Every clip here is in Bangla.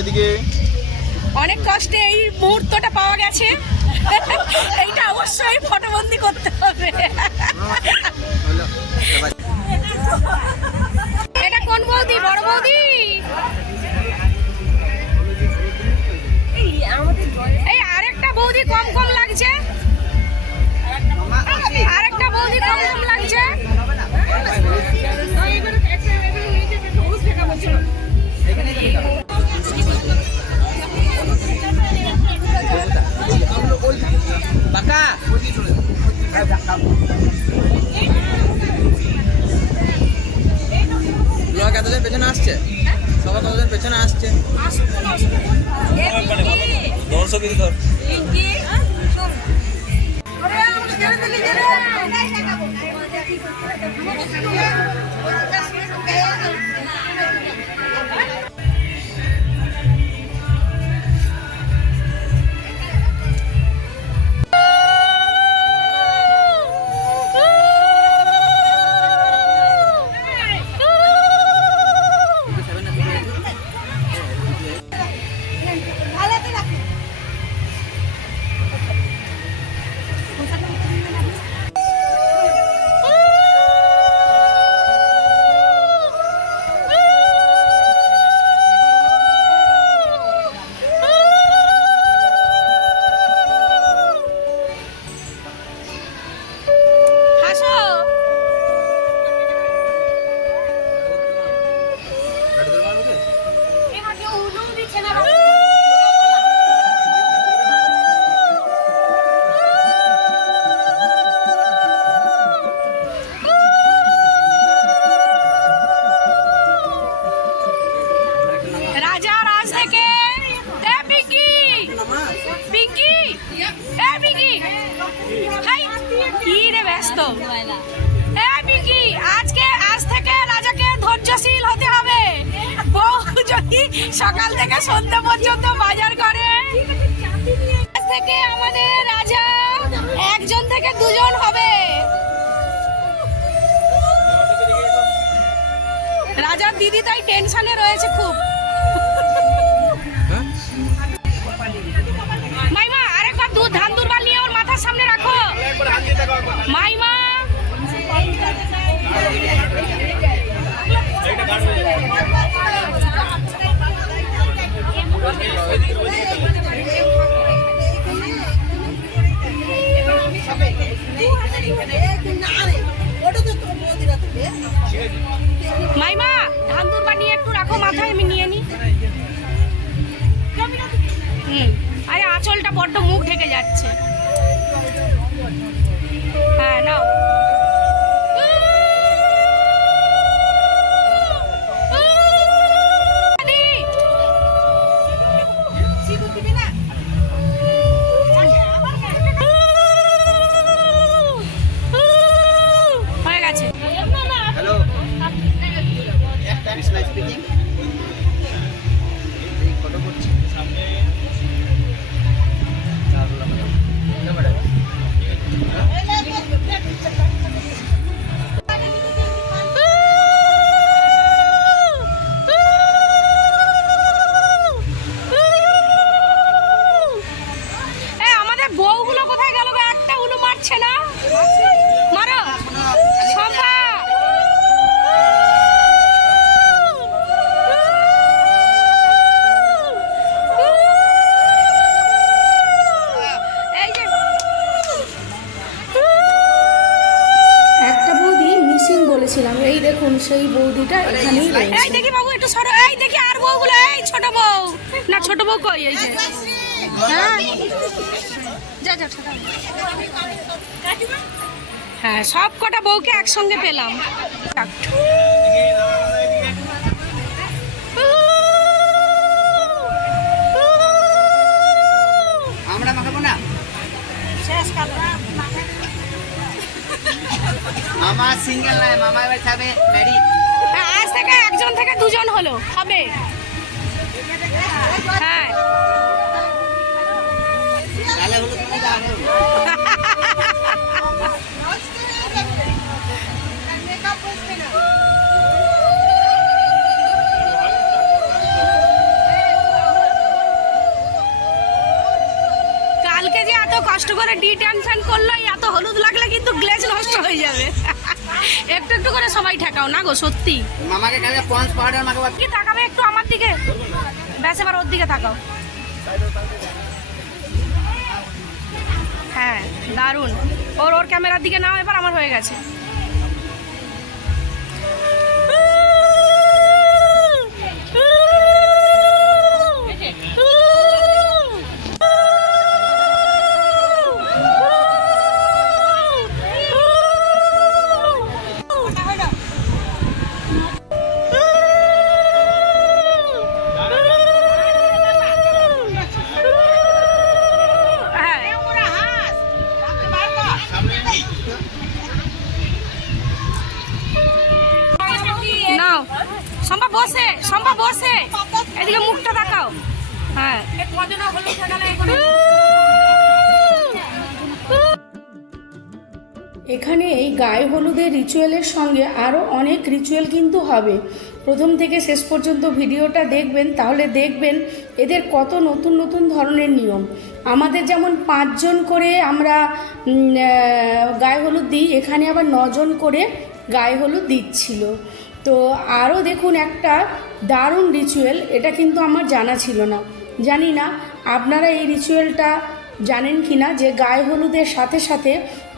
এদিকে অনেক কষ্টে এই মুহূর্তটা পাওয়া গেছে। এইটা অবশ্যই ফটোবন্দি করতে হবে। এটা কোন বৌদি? বড় বৌদি? এই আরেকটা বৌদি কম কম লাগছে, আরেকটা বৌদি কম কম লাগছে। লোক এতজন পেছনে আসছে, সবাই কতজন পেছনে আসছে। দর্শকই ধর সকাল থেকে সন্ধ্যা পর্যন্ত বাজার করে। আজ থেকে আমাদের রাজা একজন থেকে দুজন হবে। রাজার দিদি তাই টেনশনে রয়েছে খুব। মাইমা আরেকবার ধান দুর্বা নিয়ে ওর মাথার সামনে রাখো। মাইমা মাইমা ধান দুর্বা নিয়ে একটু রাখো মাথায়, আমি নিয়ে নি। আরে আঁচলটা বড্ড মুখ ঢেকে যাচ্ছে। হ্যাঁ নাও। এই দেখুন সেই বৌদিটা এখানেই রয়েছে। এই দেখি বাবু একটু সরো, এই দেখি আর বউগুলো, এই ছোট বউ না, ছোট বউ কই? এই যে হ্যাঁ যা যা ছোট। হ্যাঁ সব কটা বউকে একসঙ্গে পেলাম। আমরা মাখাবো না, শেষ কালো মামা সিঙ্গেল নয়, মামা এবার খাবে ম্যারি। আজ থেকে একজন থেকে দুজন হলো হবে। হ্যাঁ তাহলে হলো তুমি যাও। এত কষ্ট করে ডিটেনশন করলো, এত হলুদ লাগলে কিন্তু গ্লেজ নষ্ট হয়ে যাবে। একটু একটু করে সবাই ঠেকাও না গো, সত্যি। মামাকে কালে পন্স পাউডার মাখাবো। কি তাকাবে একটু আমার দিকে, ব্যাস এবার ওর দিকে তাকাও। হ্যাঁ দারুণ, ওর ক্যামেরার দিকে নাও, এবার আমার হয়ে গেছে। নাও সম্ভব বসে, সম্ভব বসে, এদিকে মুখটা দেখাও। হ্যাঁ এখানে এই গায়ে হলুদের রিচুয়ালের সঙ্গে আরও অনেক রিচুয়াল কিন্তু হবে। প্রথম থেকে শেষ পর্যন্ত ভিডিওটা দেখবেন, তাহলে দেখবেন এদের কত নতুন নতুন ধরনের নিয়ম। আমাদের যেমন 5 জন করে আমরা গায়ে হলুদ দিই, এখানে আবার 9 জন করে গায়ে হলুদ দিচ্ছিল। তো আরও দেখুন একটা দারুণ রিচুয়াল, এটা কিন্তু আমার জানা ছিল না। জানি না আপনারা এই রিচুয়ালটা জানেন কি না, যে গায়ে হলুদের সাথে সাথে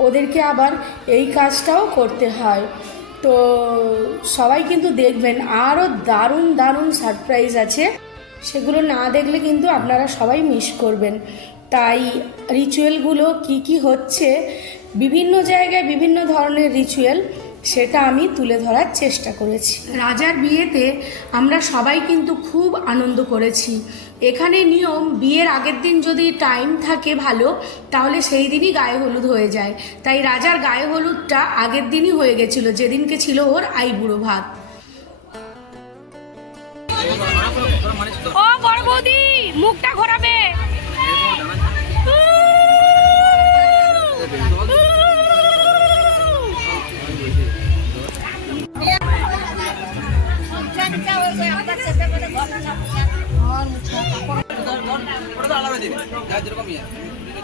ওদেরকে আবার এই কাজটাও করতে হয়। তো সবাই কিন্তু দেখবেন, আরও দারুণ দারুণ সারপ্রাইজ আছে, সেগুলো না দেখলে কিন্তু আপনারা সবাই মিস করবেন। তাই রিচুয়ালগুলো কি কি হচ্ছে, বিভিন্ন জায়গায় বিভিন্ন ধরনের রিচুয়াল, সেটা আমি তুলে ধরার চেষ্টা করেছি। রাজার বিয়েতে আমরা সবাই কিন্তু খুব আনন্দ করেছি। এখানে নিয়ম, বিয়ের আগের দিন যদি টাইম থাকে ভালো, তাহলে সেই দিনই গায়ে হলুদ হয়ে যায়। তাই রাজার গায়ে হলুদটা আগের দিনই হয়ে গেছিলো, যেদিনকে ছিল ওর আইবুড়ো ভাত। ও বড় বৌদি, মুখটা ঘোরাবে।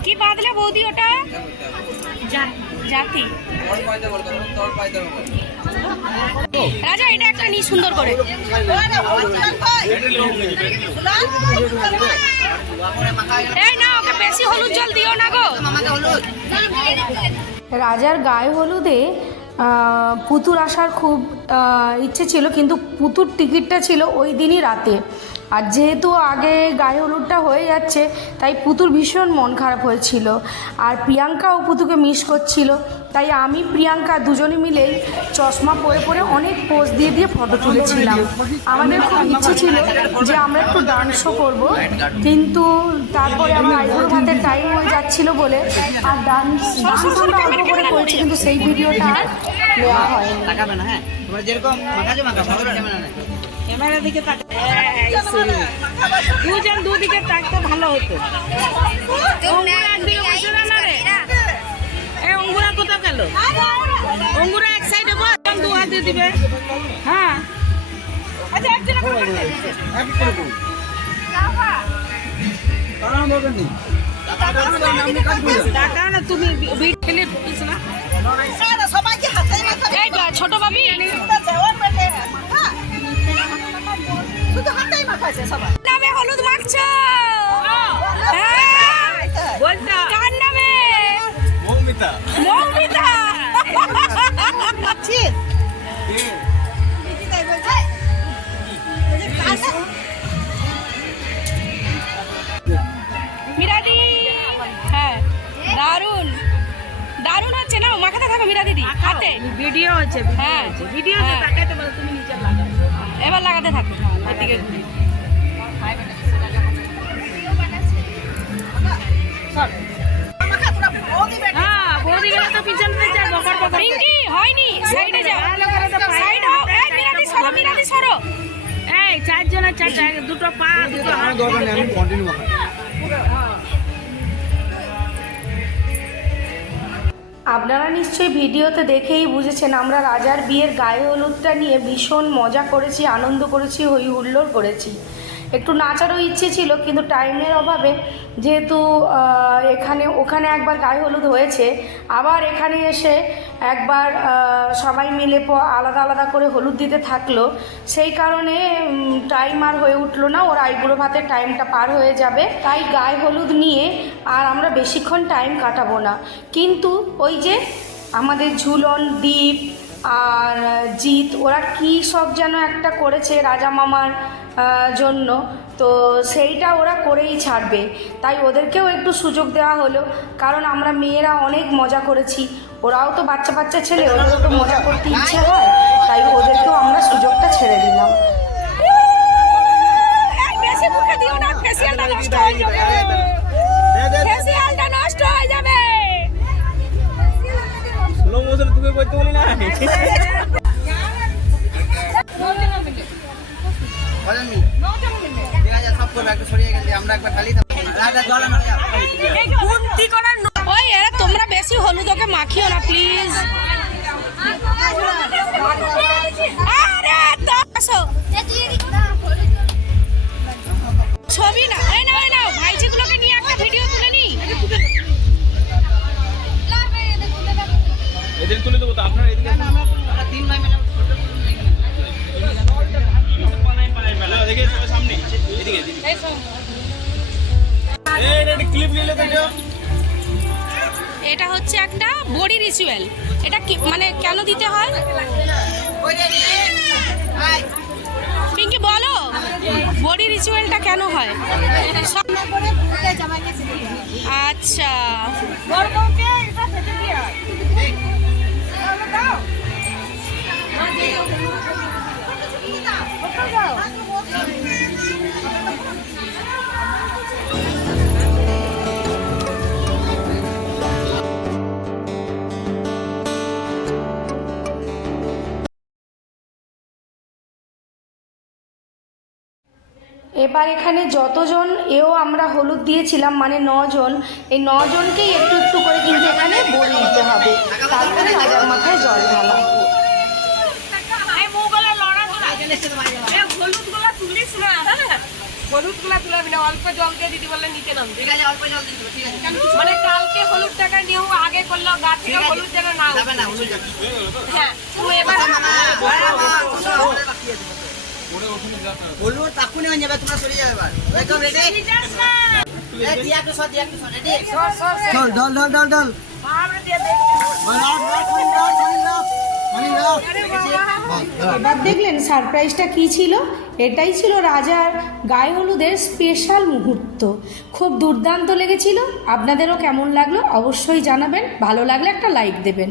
কি বাঁধলে বৌদি ওটা? জাতি। রাজা এটা একটা নি সুন্দর করে। এই না, ওকে বেশি হলুদ জল দিও না গো। রাজার গায়ে হলুদে পুতুর আসার খুব ইচ্ছে ছিল, কিন্তু পুতুর টিকিটটা ছিল ওই দিনই রাতে। আর যেহেতু আগে গায়ে হলুদটা হয়ে যাচ্ছে, তাই পুতুর ভীষণ মন খারাপ হয়েছিল। আর প্রিয়াঙ্কাও পুতুকে মিস করছিল। তাই আমি প্রিয়াঙ্কা দুজনে মিলেই চশমা পরে পরে অনেক পোজ দিয়ে দিয়ে ফটো তুলেছিলাম। আমাদের খুব ইচ্ছে ছিল যে আমরা একটু ডান্সও করব, কিন্তু তারপরে আমার আইবুড়ো ভাতের টাইম হয়ে যাচ্ছিল বলে আর ডান্স আমরা অল্প করে করেছি, কিন্তু সেই ভিডিওটা আর নেওয়া হয়নি। তাকাবে না, হ্যাঁ তোমরা যেরকম মাখাছো মাখা, ভালো ক্যামেরা না, ক্যামেরার দিকে তাকা। দুজন দুদিকে তাকতে ভালো হতো। অঙ্গুরা একদিকে বসে না রে, এই অঙ্গুরা কোথাও গেল? অঙ্গুরা এক সাইডে বস, দু হাত দিয়ে দিবে। হ্যাঁ আচ্ছা, একজন করে করতে এক করে বল। কারণ বলবেন নি টাকা না, তুমি ভিড় খেলে ঢুকিস না। সবাইকে হাতে মাথা, এই ছোট বাবি নামে হলুদ মাখছো? কার নামে? মৌমিতা। মৌমিতা মিরাদি। হ্যাঁ দারুন দারুন হচ্ছে না, মাখাতে থাকো মিরা দিদি হাতে। ভিডিও হচ্ছে, হ্যাঁ ভিডিও তাকাইতে বলে, তুমি নিচে লাগাও, এবার লাগাতে থাকো এদিকে। হ্যাঁ বৌদি গেলে তো পিছনে যাবো, পিঙ্কি হয়নি, সাইডে যাও, সাইড হও। এই মিরাদি সরো, মিরাদি সরো। এই চারজনের চারটা, দুটো পা দুটো হাত। আমি কন্টিনিউ মাখা। আপনারা নিশ্চয়ই ভিডিওতে দেখেই বুঝেছেন আমরা রাজার বিয়ের গায়ে হলুদটা নিয়ে ভীষণ মজা করেছি, আনন্দ করেছি, হই হুল্লোড় করেছি। একটু নাচারও ইচ্ছে ছিল, কিন্তু টাইমের অভাবে যেহেতু ওখানে একবার গায়ে হলুদ হয়েছে, আবার এখানে এসে একবার সবাই মিলে আলাদা আলাদা করে হলুদ দিতে থাকলো, সেই কারণে টাইম আর হয়ে উঠলো না। ওর আইবুড়ো ভাতের টাইমটা পার হয়ে যাবে, তাই গায়ে হলুদ নিয়ে আর আমরা বেশিক্ষণ টাইম কাটাবো না। কিন্তু ওই যে আমাদের ঝুলন, দীপ আর জিৎ ওরা কী সব যেন একটা করেছে রাজা মামার জন্য, তো সেইটা ওরা করেই ছাড়বে, তাই ওদেরকেও একটু সুযোগ দেওয়া হলো। কারণ আমরা মেয়েরা অনেক মজা করেছি, ওরাও তো বাচ্চা বাচ্চা ছেলে, ওদেরও তো মজা করতে ইচ্ছে হয়, তাই ওদেরকেও আমরা সুযোগটা ছেড়ে দিলাম। ওই এরা তোমরা বেশি হলুদ ওকে মাখিও না প্লিজ। ছবি না নাও ভাইজিগুলোকে নিয়ে একটা ভিডিও তুলে নি। এদের তুলে দেবো তো আপনারা এদিকে আসুন। আমরা 3 ভাই মিলে এদিকে সবাই সামনে এদিকে এই ক্লিপ নিয়ে লেতে যাও। এটা হচ্ছে একটা বডি রিচুয়াল। এটা কি মানে কেন দিতে হয় পিঙ্কি বলো, বডি রিচুয়ালটা কেন হয়? আচ্ছা এবার এখানে যতজন আমরা হলুদ দিয়েছিলাম মানে 9 জন, এই 9 জনকেই একটু একটু করে কিন্তু এখানে বড়ি দিতে হবে, তারপরে রাজার মাথায় জল ঢালা। হলুদগুলা তুলাবি না, অল্প জল দিয়ে দিদি বললে নিতে নাম। ঠিক আছে, অল্প জল দিন, ঠিক আছে। মানে কালকে হলুদ টাকা নিয়েও আগে করলো, গাছ থেকে হলুদ যেন না যাবে না, হলুদ যাবে। হ্যাঁ তুই এবার হলুদ তাকুনি হয়ে যাবে, তোমরা সরে যাবে। এবার একদম রেডি, দিয়া একটু সর, রেডি। ডল এবার দেখলেন সারপ্রাইজটা কী ছিল? এটাই ছিল রাজার গায়ে হলুদের স্পেশাল মুহূর্ত। খুব দুর্দান্ত লেগেছিল। আপনাদেরও কেমন লাগলো অবশ্যই জানাবেন, ভালো লাগলে একটা লাইক দেবেন।